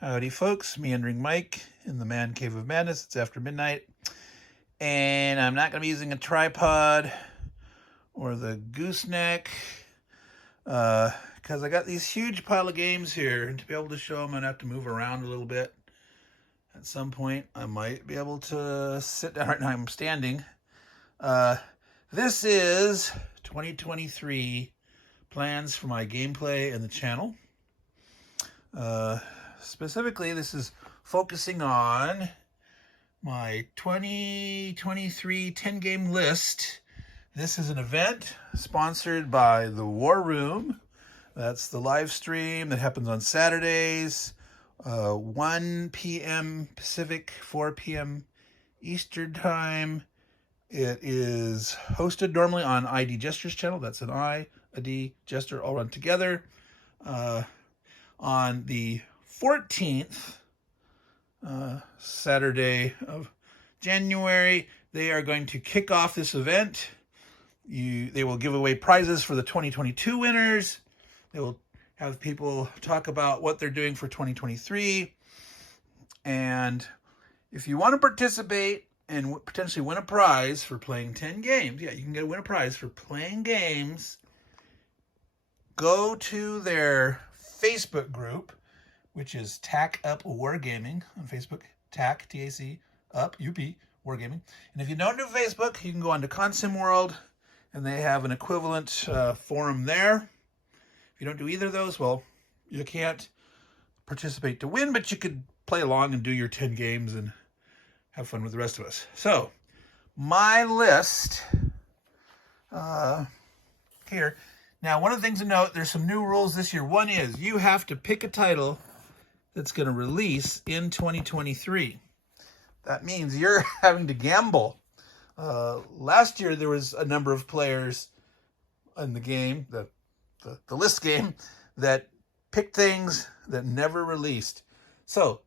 Howdy folks, Meandering Mike in the Man Cave of Madness. It's after midnight, and I'm not going to be using a tripod or the gooseneck because I got these huge pile of games here, and to be able to show them, I'm going to have to move around a little bit. At some point, I might be able to sit down. Right now, I'm standing. This is 2023 plans for my gameplay and the channel. Specifically, this is focusing on my 2023 10-game list. This is an event sponsored by the War Room. That's the live stream that happens on Saturdays, 1 p.m. Pacific, 4 p.m. Eastern Time. It is hosted normally on ID Gesture's channel. That's an I, a D, Gesture, all run together. On the 14th, Saturday of January, they are going to kick off this event. They will give away prizes for the 2022 winners. They will have people talk about what they're doing for 2023. And if you want to participate and potentially win a prize for playing 10 games, yeah, you can win a prize for playing games. Go to their Facebook group, which is Tack Up Wargaming on Facebook. Tack, T-A-C, Up, U-P, Wargaming. And if you don't do Facebook, you can go on to Consim World, and they have an equivalent forum there. If you don't do either of those, well, you can't participate to win, but you could play along and do your 10 games and have fun with the rest of us. So, my list here. Now, one of the things to note, there's some new rules this year. One is you have to pick a title that's going to release in 2023. That means you're having to gamble. Last year, there was a number of players in the game, the list game, that picked things that never released. So,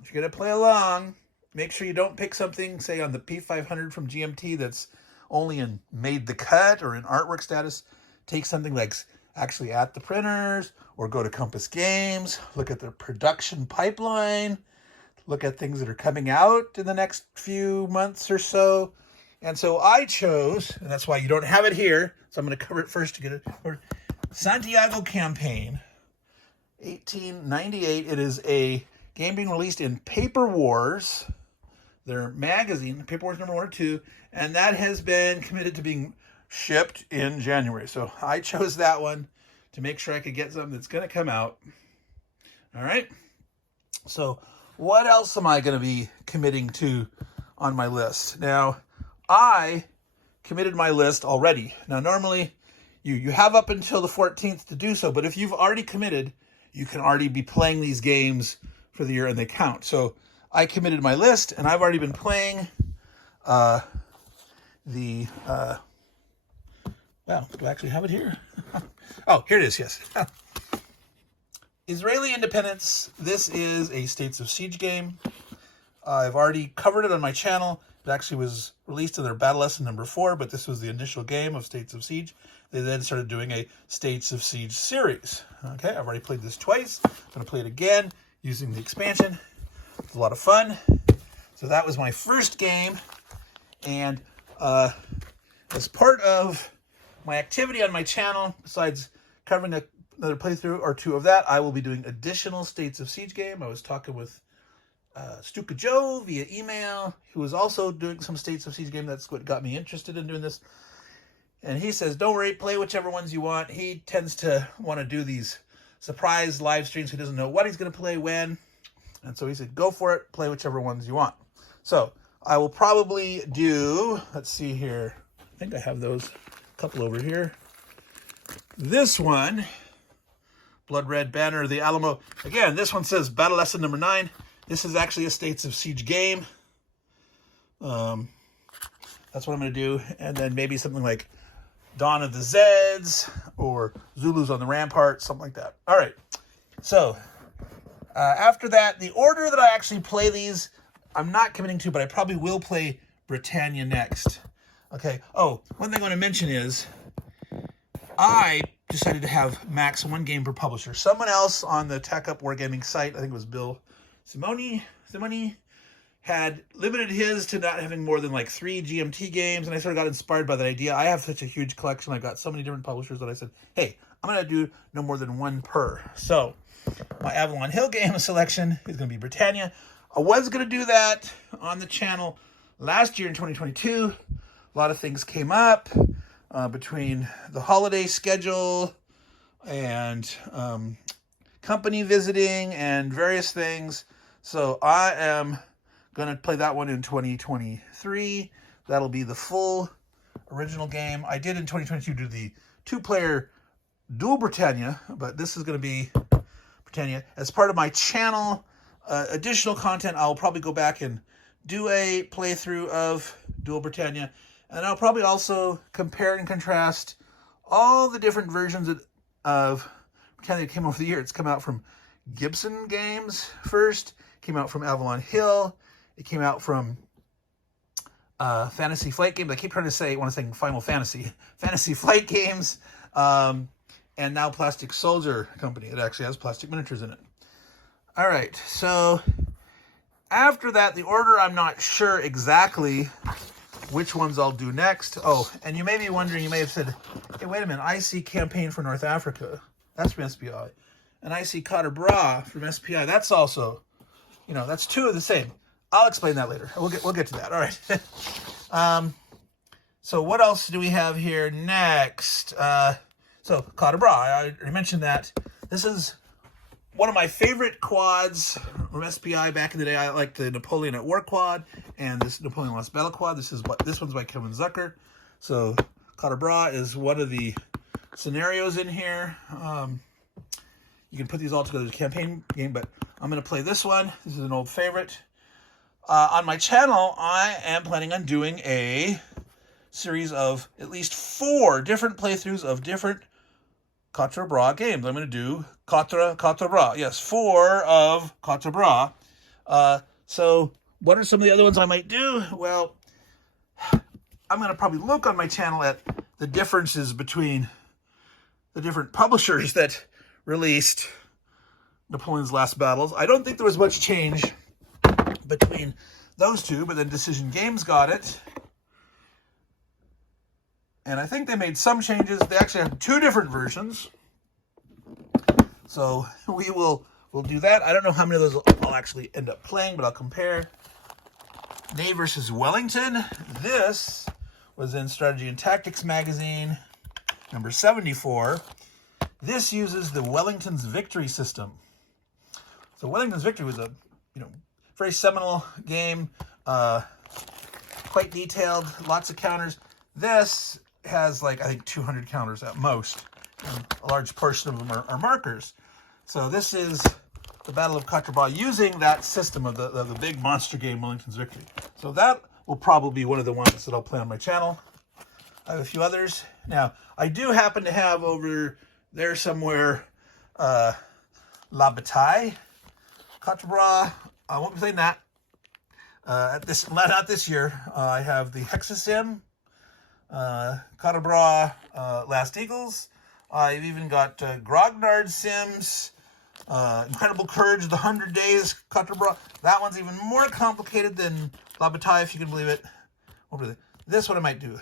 if you're going to play along, make sure you don't pick something, say, on the P500 from GMT that's only in made the cut or in artwork status. Take something like actually at the printers, or go to Compass Games, look at their production pipeline, look at things that are coming out in the next few months or so. And so I chose, and that's why you don't have it here, so I'm going to cover it first to get it. Santiago Campaign, 1898. It is a game being released in Paper Wars, their magazine, Paper Wars number 1 or 2, and that has been committed to being shipped in January. So I chose that one to make sure I could get something that's going to come out. All right. So what else am I going to be committing to on my list? Now, I committed my list already. Now, normally you have up until the 14th to do so, but if you've already committed, you can already be playing these games for the year and they count. So I committed my list, and I've already been playing well, do I actually have it here? Oh, here it is, yes. Israeli Independence. This is a States of Siege game. I've already covered it on my channel. It actually was released in their Battle Lesson number 4, but this was the initial game of States of Siege. They then started doing a States of Siege series. Okay, I've already played this twice. I'm going to play it again using the expansion. It's a lot of fun. So that was my first game. And as part of my activity on my channel, besides covering another playthrough or 2 of that, I will be doing additional States of Siege game. I was talking with Stuka Joe via email, who was also doing some States of Siege game. That's what got me interested in doing this. And he says, don't worry, play whichever ones you want. He tends to want to do these surprise live streams. He doesn't know what he's going to play when. And so he said, go for it, play whichever ones you want. So I will probably do, let's see here. I think I have those. Couple over here. This one, Blood Red Banner of the Alamo. Again, this one says Battle Lesson number 9. This is actually a States of Siege game. That's what I'm going to do. And then maybe something like Dawn of the Zeds or Zulus on the Rampart, something like that. All right. So after that, the order that I actually play these, I'm not committing to, but I probably will play Britannia next. Okay. Oh, one thing I want to mention is I decided to have max 1 game per publisher. Someone else on the Tech Up Wargaming site, I think it was Bill Simoni, had limited his to not having more than like 3 GMT games, and I sort of got inspired by that idea. I have such a huge collection. I got so many different publishers that I said, hey, I'm going to do no more than 1 per. So my Avalon Hill game selection is going to be Britannia. I was going to do that on the channel last year in 2022. A lot of things came up between the holiday schedule and company visiting and various things. So I am going to play that one in 2023. That'll be the full original game. I did in 2022 do the 2-player dual Britannia, but this is going to be Britannia. As part of my channel, additional content, I'll probably go back and do a playthrough of dual Britannia, and I'll probably also compare and contrast all the different versions of Britannia that came over the year. It's come out from Gibson Games first, came out from Avalon Hill, it came out from Fantasy Flight Games. I keep trying to say, I want to say Final Fantasy. Fantasy Flight Games, and now Plastic Soldier Company. It actually has plastic miniatures in it. All right, so after that, the order, I'm not sure exactly which ones I'll do next. Oh, and you may be wondering, you may have said, hey, wait a minute, I see Campaign for North Africa. That's from SPI. And I see Cotter Bra from SPI. That's also, you know, that's 2 of the same. I'll explain that later. We'll get to that. All right. So what else do we have here next? So Cotter Bra, I already mentioned that. This is one of my favorite quads from SPI back in the day. I like the Napoleon at War quad and this Napoleon Lost Battle quad. This one's by Kevin Zucker. So Cotter Bra is one of the scenarios in here. You can put these all together as a campaign game, but I'm going to play this one. This is an old favorite. On my channel, I am planning on doing a series of at least 4 different playthroughs of different Cotter Bra games. I'm going to do Cotter Bra. Yes, 4 of Cotter Bra. So what are some of the other ones I might do? Well, I'm going to probably look on my channel at the differences between the different publishers that released Napoleon's Last Battles. I don't think there was much change between those 2, but then Decision Games got it. And I think they made some changes. They actually have 2 different versions. So we'll do that. I don't know how many of those I'll actually end up playing, but I'll compare. Ney versus Wellington. This was in Strategy and Tactics magazine, number 74. This uses the Wellington's Victory system. So Wellington's Victory was a, very seminal game, quite detailed, lots of counters. This has I think 200 counters at most, and a large portion of them are markers. So this is the Battle of Cotter Bra using that system of the big monster game, Wellington's Victory. So that will probably be one of the ones that I'll play on my channel. I have a few others. Now, I do happen to have over there somewhere La Bataille, Cotter Bra. I won't be playing that. Not this year. I have the Hexasim, Cotter Bra, Last Eagles. I've even got Grognard Sims, Incredible Courage, The 100 Days, Cotter Bra. That one's even more complicated than La Bataille, if you can believe it. This one I might do.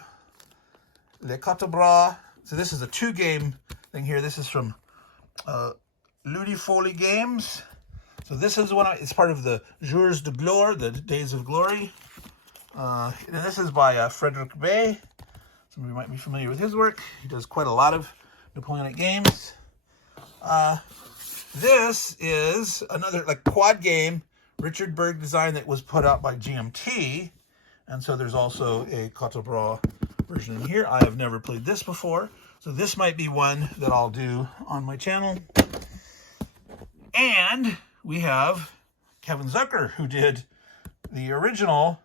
Le Cotter Bra. So this is a 2-game thing here. This is from Ludifolie Games. So this is one. It's part of the Jours de Gloire, the Days of Glory. And this is by Frederick Bay. Some of you might be familiar with his work. He does quite a lot of Napoleonic games. This is another quad game, Richard Berg design, that was put out by GMT. And so there's also a Cotter Bra version in here. I have never played this before. So this might be one that I'll do on my channel. And we have Kevin Zucker, who did the original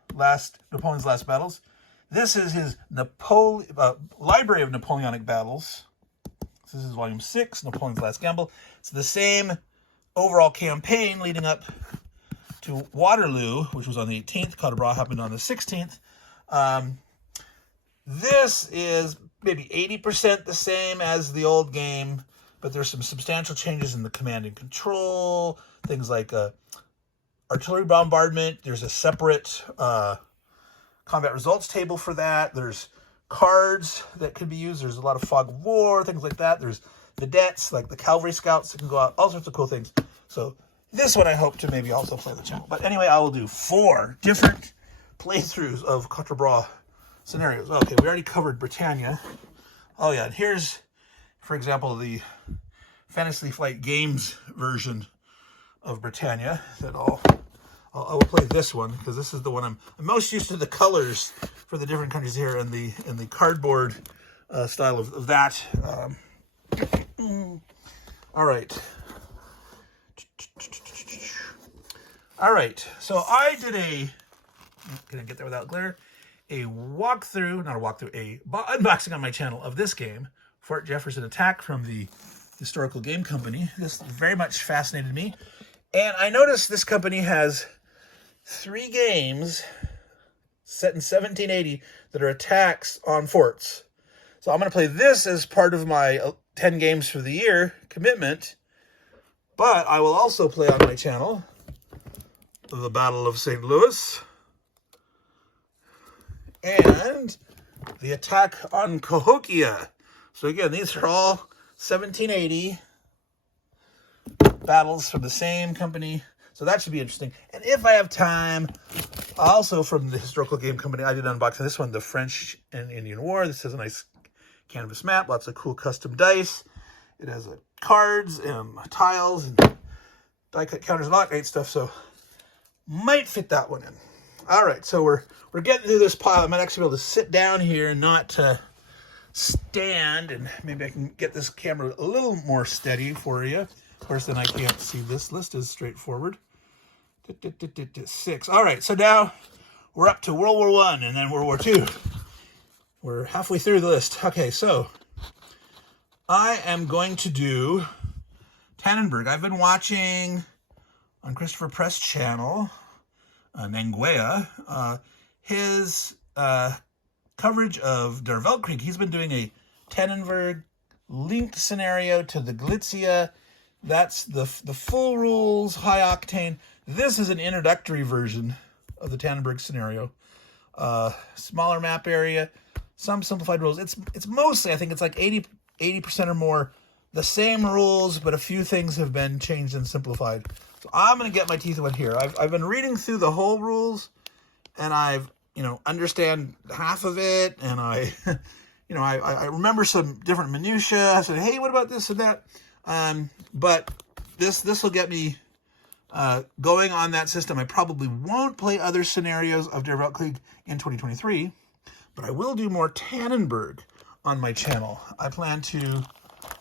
Napoleon's Last Battles. This is his Library of Napoleonic Battles. This is volume 6, Napoleon's Last Gamble. It's the same overall campaign leading up to Waterloo, which was on the 18th. Cotter Bra happened on the 16th. This is maybe 80% the same as the old game, but there's some substantial changes in the command and control, things like artillery bombardment. There's a separate combat results table for that. There's cards that can be used. There's a lot of fog of war, things like that. There's vedettes, like the cavalry scouts that can go out, all sorts of cool things. So this one I hope to maybe also play the channel. But anyway, I will do 4 different playthroughs of Quatre Bras scenarios. Okay, we already covered Britannia. Oh yeah, and here's, for example, the Fantasy Flight Games version of Britannia that I will play this one because this is the one I'm most used to the colors for the different countries here and the cardboard style of that. All right. All right. So I did can I get there without glare? A walkthrough, not a walkthrough, a unboxing on my channel of this game, Fort Jefferson Attack from the Historical Game Company. This very much fascinated me. And I noticed this company has 3 games set in 1780 that are attacks on forts. So I'm going to play this as part of my 10 games for the year commitment. But I will also play on my channel the Battle of St. Louis and the attack on Cahokia. So again, these are all 1780 battles from the same company. So that should be interesting. And if I have time, also from the Historical Game Company, I did unboxing this one, the French and Indian War. This has a nice canvas map, lots of cool custom dice. It has cards and tiles and die cut counters and all that great stuff. So might fit that one in. All right, so we're getting through this pile. I might actually be able to sit down here and not stand, and maybe I can get this camera a little more steady for you. Of course, then I can't see. This list is straightforward. 6. All right, so now we're up to World War I and then World War II. We're halfway through the list. Okay, so I am going to do Tannenberg. I've been watching on Christopher Press channel, Nanguea, his coverage of Der Weltkrieg. He's been doing a Tannenberg linked scenario to the Galicia. That's the full rules, high octane. This is an introductory version of the Tannenberg scenario. Smaller map area, some simplified rules. It's mostly, I think it's like 80% or more the same rules, but a few things have been changed and simplified. So I'm going to get my teeth wet here. I've been reading through the whole rules, and I've, understand half of it, and I remember some different minutiae. I said, hey, what about this and that? But this will get me going on that system. I probably won't play other scenarios of Der Weltkrieg in 2023, but I will do more Tannenberg on my channel. I plan to.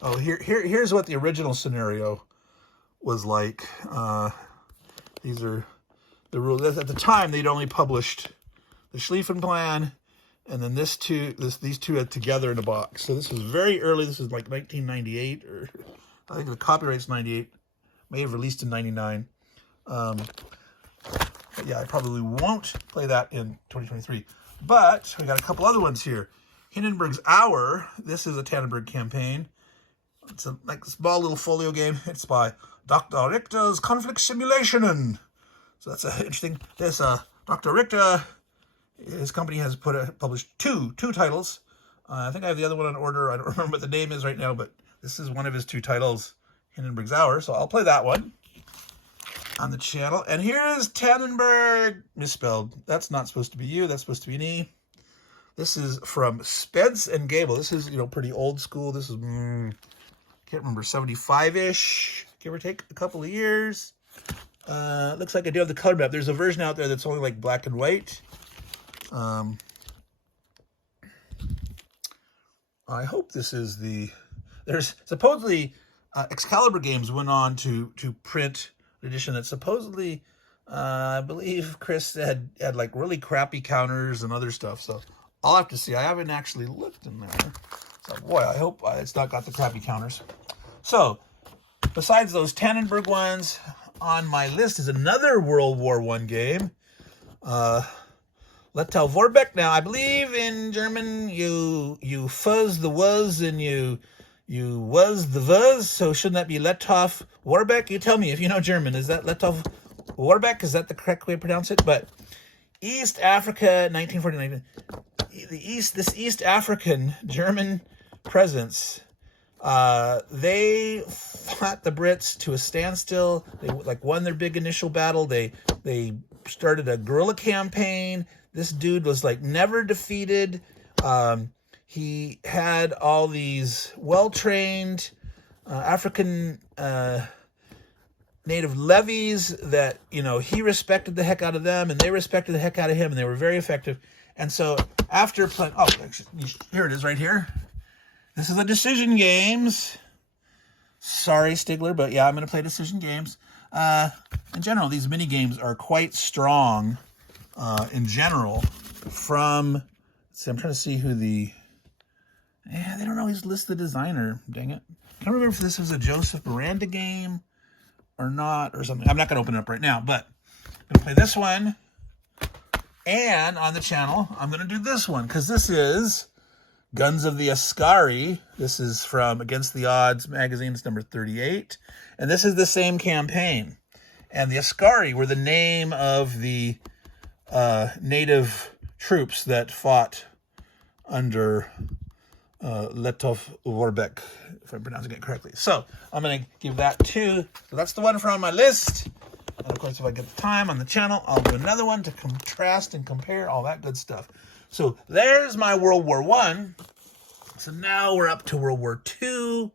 Oh, here's what the original scenario was like. These are the rules. At the time, they'd only published the Schlieffen Plan, and then these two are together in a box. So this was very early. This is like 1998, or I think the copyright's 98. May have released in 99. But yeah, I probably won't play that in 2023. But we got a couple other ones here. Hindenburg's Hour. This is a Tannenberg campaign. It's a small little folio game. It's by Dr. Richter's Conflict Simulation. So that's interesting. This Dr. Richter, his company has published two titles. I think I have the other one on order. I don't remember what the name is right now, but this is one of his 2 titles, Hindenburg's Hour. So I'll play that one on the channel. And here's Tannenberg, misspelled. That's not supposed to be U. That's supposed to be an E. This is from Spence and Gable. This is, pretty old school. This is, can't remember, 75-ish, give or take a couple of years. Looks like I do have the color map. There's a version out there that's only like black and white. I hope this is there's supposedly Excalibur Games went on to print an edition that supposedly, I believe Chris had like really crappy counters and other stuff. So I'll have to see. I haven't actually looked in there. So boy, I hope it's not got the crappy counters. So besides those Tannenberg ones, on my list is another World War I game. Letoff Warbeck. Now, I believe in German you fuzz the was and you was the was, so shouldn't that be Letoff Warbeck? You tell me if you know German. Is that Letoff Warbeck? Is that the correct way to pronounce it? But East Africa, 1949. This East African German presence, they fought the Brits to a standstill. They won their big initial battle. They started a guerrilla campaign. This dude was never defeated. He had all these well-trained African native levies that, he respected the heck out of them, and they respected the heck out of him, and they were very effective. And so after playing, here it is right here. This is the decision games. Sorry, Stigler, but yeah, I'm going to play decision games. In general, these mini games are quite strong. In general, I'm trying to see who they don't always list the designer. Dang it! I can't remember if this was a Joseph Miranda game or not, or something. I'm not going to open it up right now, but I'm going to play this one. And on the channel, I'm going to do this one, because this is Guns of the Ascari. This is from Against the Odds magazine. It's number 38. And this is the same campaign. And the Ascari were the name of the native troops that fought under Letoff Warbeck, if I'm pronouncing it correctly. So I'm going to give that to, so that's the one from my list. And of course, if I get the time on the channel, I'll do another one to contrast and compare, all that good stuff. So there's my World War I. So now we're up to World War II.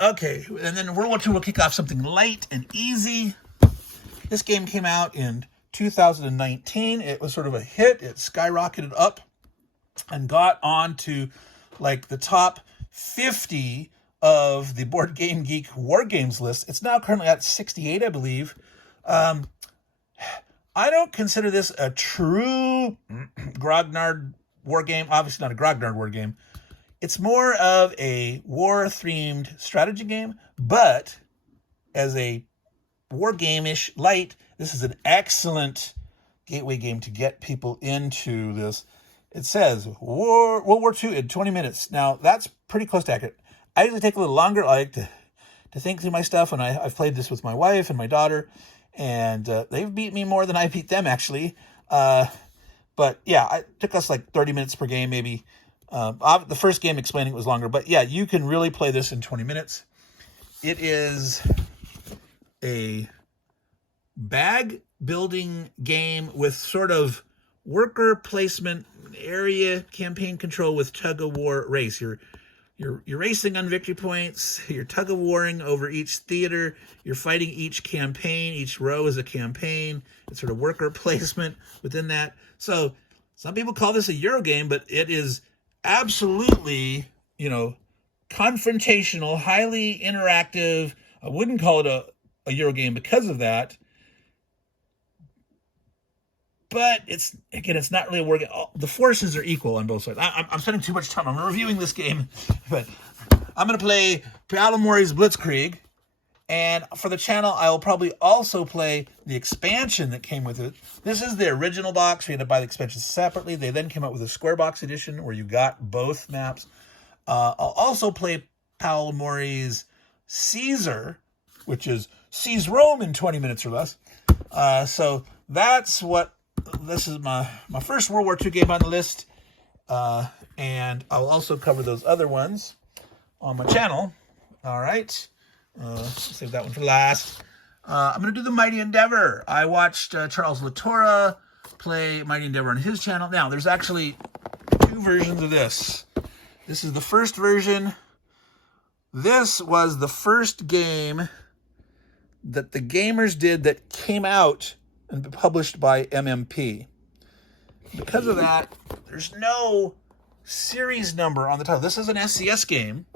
Okay, and then World War II will kick off something light and easy. This game came out in 2019. It was sort of a hit. It skyrocketed up and got on to the top 50 of the Board Game Geek War Games list. It's now currently at 68, I believe. I don't consider this a true grognard war game. Obviously not a grognard war game. It's more of a war-themed strategy game, but as a war game-ish light, this is an excellent gateway game to get people into this. It says World War II in 20 minutes. Now, that's pretty close to accurate. I usually take a little longer. I like to think through my stuff, and I've played this with my wife and my daughter, and they've beat me more than I beat them, actually. But yeah, it took us 30 minutes per game, maybe. The first game explaining it was longer, but yeah, you can really play this in 20 minutes. It is a bag building game with sort of worker placement, area campaign control with tug of war race. You're racing on victory points. You're tug of warring over each theater. You're fighting each campaign. Each row is a campaign. It's sort of worker placement within that. So some people call this a Euro game, but it is absolutely, confrontational, highly interactive. I wouldn't call it a Euro game because of that. But it's not really a war game. The forces are equal on both sides. I'm spending too much time. I'm reviewing this game, but I'm going to play Palomori's Blitzkrieg. And for the channel, I will probably also play the expansion that came with it. This is the original box. We had to buy the expansions separately. They then came out with a square box edition where you got both maps. I'll also play Palomori's Caesar, which is seize Rome in 20 minutes or less. So that's what... This is my first World War II game on the list, and I'll also cover those other ones on my channel. All right, save that one for last. I'm going to do the Mighty Endeavor. I watched Charles Latorre play Mighty Endeavor on his channel. Now, there's actually two versions of this. This is the first version. This was the first game that the gamers did that came out and published by MMP. Because of that, there's no series number on the title. This is an SCS game,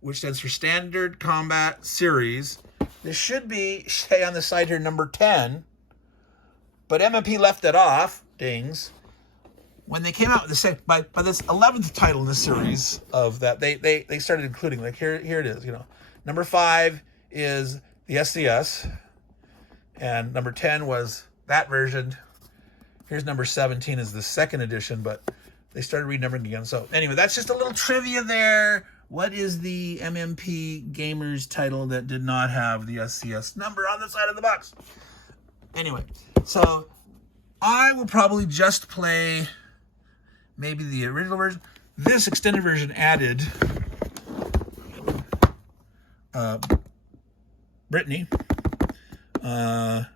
which stands for Standard Combat Series. This should be, say on the side here, number 10, but MMP left it off, dings. When they came out with the by this 11th title in the series of that, they started including, here it is, number 5 is the SCS, and number 10 was that version. Here's number 17 is the second edition, but they started renumbering again. So anyway, that's just a little trivia there. What is the MMP Gamers title that did not have the SCS number on the side of the box? Anyway, so I will probably just play maybe the original version. This extended version added Brittany, and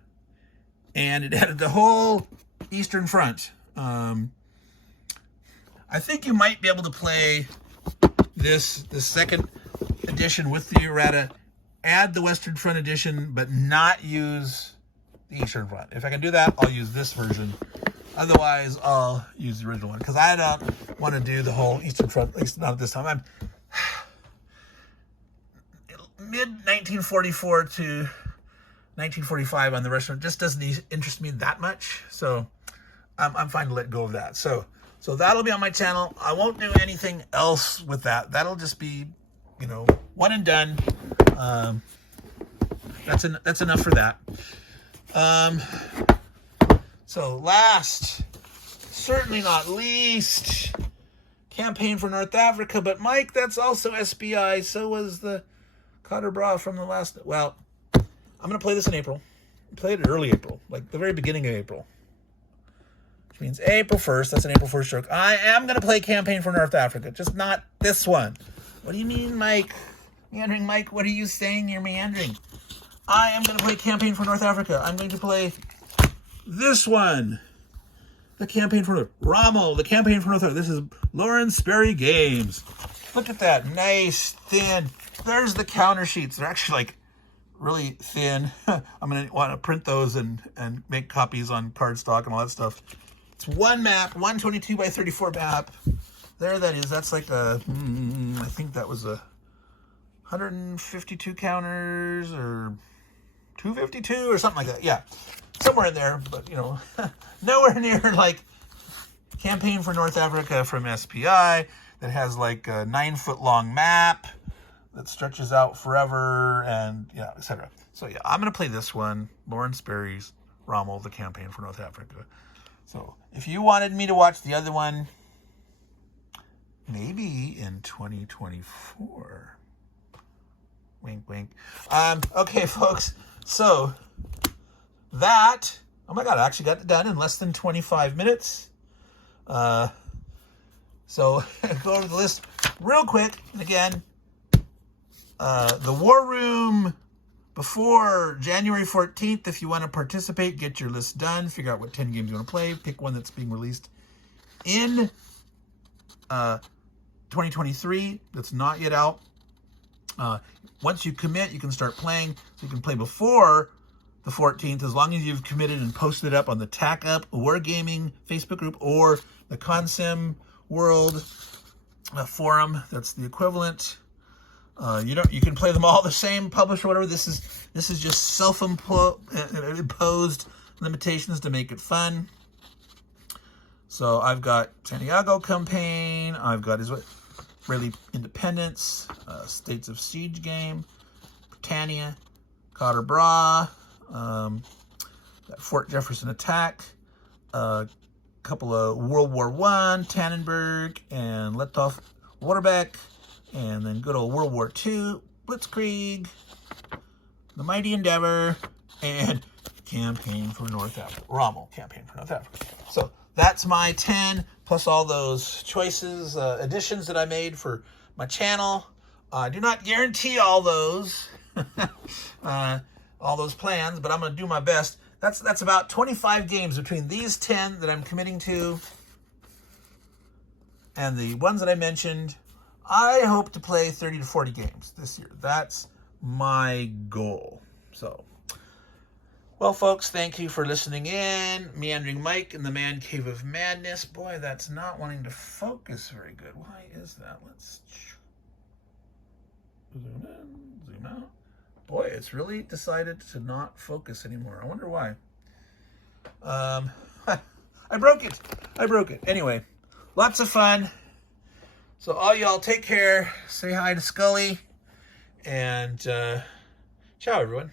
it added the whole Eastern Front. I think you might be able to play the second edition with the errata, add the Western Front edition, but not use the Eastern Front. If I can do that, I'll use this version. Otherwise, I'll use the original one, because I don't want to do the whole Eastern Front, at least not at this time. I'm mid-1944 to 1945 on the restaurant just doesn't interest me that much, so I'm fine to let go of that. So that'll be on my channel. I won't do anything else with that. That'll just be, you know, one and done. That's enough for that. So last, certainly not least, campaign for North Africa. But Mike, that's also SBI. So was the Cotter Bra from the last. Well, I'm going to play this in April. I played it early April, like the very beginning of April. Which means April 1st. That's an April 1st stroke. I am going to play campaign for North Africa, just not this one. What do you mean, Mike? Meandering Mike, what are you saying? You're meandering. I am going to play campaign for North Africa. I'm going to play this one. The campaign for Rommel. The campaign for North Africa. This is Lawrence Sperry Games. Look at that. Nice, thin. There's the counter sheets. They're actually like really thin. I'm going to want to print those and make copies on cardstock and all that stuff. It's one map, 122 by 34 map. There that is. That's like a, I think that was a 152 counters or 252 or something like that. Yeah, somewhere in there, but you know, nowhere near like campaign for North Africa from SPI that has like a 9-foot long map that stretches out forever and yeah, etc. So yeah, I'm going to play this one, Lawrence Sperry's Rommel, the campaign for North Africa. So if you wanted me to watch the other one, maybe in 2024. Wink, wink. Okay, folks. So that, oh my God, I actually got it done in less than 25 minutes. So go to the list real quick. And again, the War Room before January 14th. If you want to participate, get your list done. Figure out what 10 games you want to play. Pick one that's being released in 2023 that's not yet out. Once you commit, you can start playing. So you can play before the 14th as long as you've committed and posted it up on the Tack Up Wargaming Facebook group or the Consim World forum. That's the equivalent. You can play them all the same, publish or whatever. This is just self-imposed limitations to make it fun. So I've got Santiago campaign. I've got Israeli Independence, States of Siege game, Britannia, Cotter Bra, Fort Jefferson attack, a couple of World War I, Tannenberg, and Letoff Warbeck, and then good old World War II, Blitzkrieg, The Mighty Endeavor, and Campaign for North Africa. Rommel, Campaign for North Africa. So that's my 10, plus all those choices, additions that I made for my channel. I do not guarantee all those, plans, but I'm going to do my best. That's about 25 games between these 10 that I'm committing to and the ones that I mentioned. I hope to play 30 to 40 games this year. That's my goal. So, well, folks, thank you for listening in. Meandering Mike in the Man Cave of Madness. Boy, that's not wanting to focus very good. Why is that? Let's zoom in, zoom out. Boy, it's really decided to not focus anymore. I wonder why. I broke it. Anyway, lots of fun. So all y'all take care. Say hi to Scully. And ciao, everyone.